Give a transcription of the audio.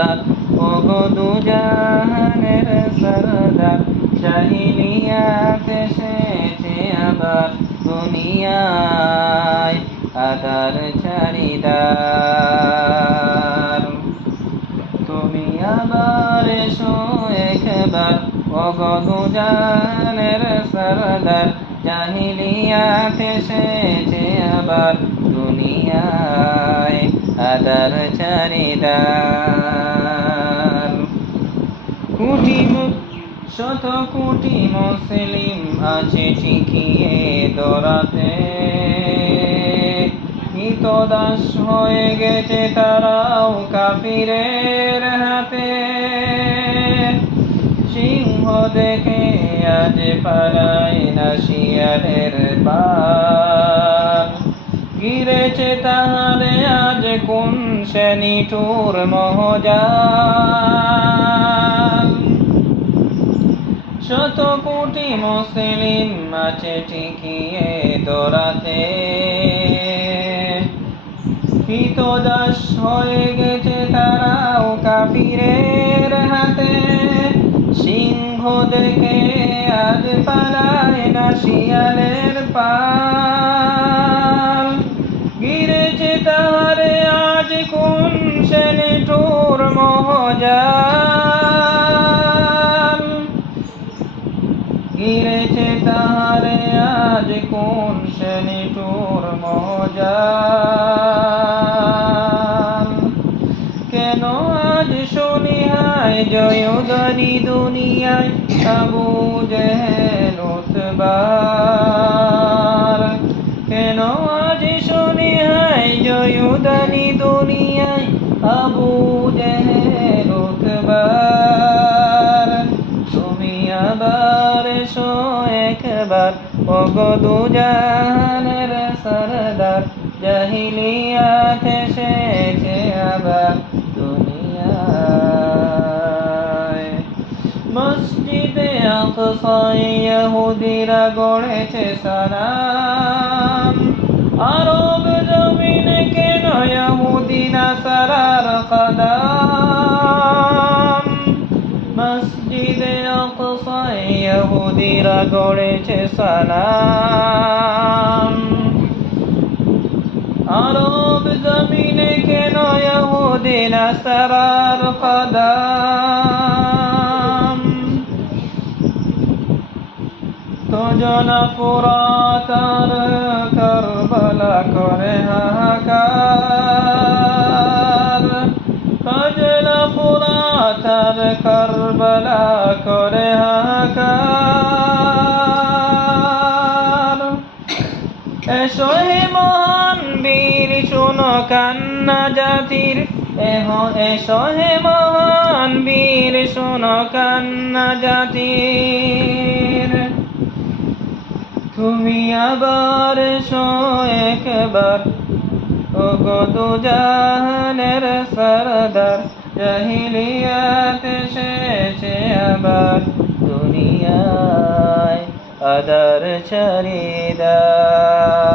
সরদার ওগো দুজাহানের সরদার জাহিলিয়াত এসেছে আবার দুনিয়ায় আদার চারিদার তুমি আবার এসো একবার ওগো দুজাহানের সরদার জাহিলিয়াত এসেছে আবার দুনিয়ায় আদার চারিদার শত কোটি মুসলিম আছে টিকিয়ে দরাতে হিতদাস হয়ে গেছে তারাও কাফিরের হাতে সিংহ দেখে আজ পালায় না শিয়ালের পাল গিরেছে তাহারে আজ কোন সে নিঠুর মহজাল শত কোটি মুসলিম আছে টিকিয়ে দরাতে হিতদাস হয়ে গেছে তারাও কাফিরের হাতে সিংহ দেখে আজ পালায় না শিয়ালের পাল গিরেছে তাহারে আজ কোন সে নিঠুর মহজাল গিরেছে তাহারে আজ কোন সে নিঠুর মহজাল কেন আজ শুনি হায় জয়গানি দুনিয়ায় আবু জেহেল উতবার কেন আজ শুনি হায় জয়গানি দুনিয়ায় আবু জেহেল উতবার তুমি আবার এসো একবার ওগো দুজাহানের সরদার জাহিলিয়াত এসেছে আবার দুনিয়ায় মসজিদে আকসায় ইহুদিরা গড়েছে সালাম আরব জমিনে কেন ইহুদি নাসারার কদম মসজিদে আকসায় ইহুদিরা গড়েছে সালাম আরব জমিনে কেন ইহুদি নাসারার কদম তো জনা ফুরাত আর কারবালা করে হাহাকার তো জনা ফুরাত আর কারবালা করে হাহাকার এসো হে মহান বীর শোনো কান্না জাতির এসো হে মহান বীর শোনো কান্না জাতির তুমি আবার এসো একবার ওগো দুজাহানের সরদার জাহিলিয়াত এসেছে আবার দুনিয়ায় আদার চারিদার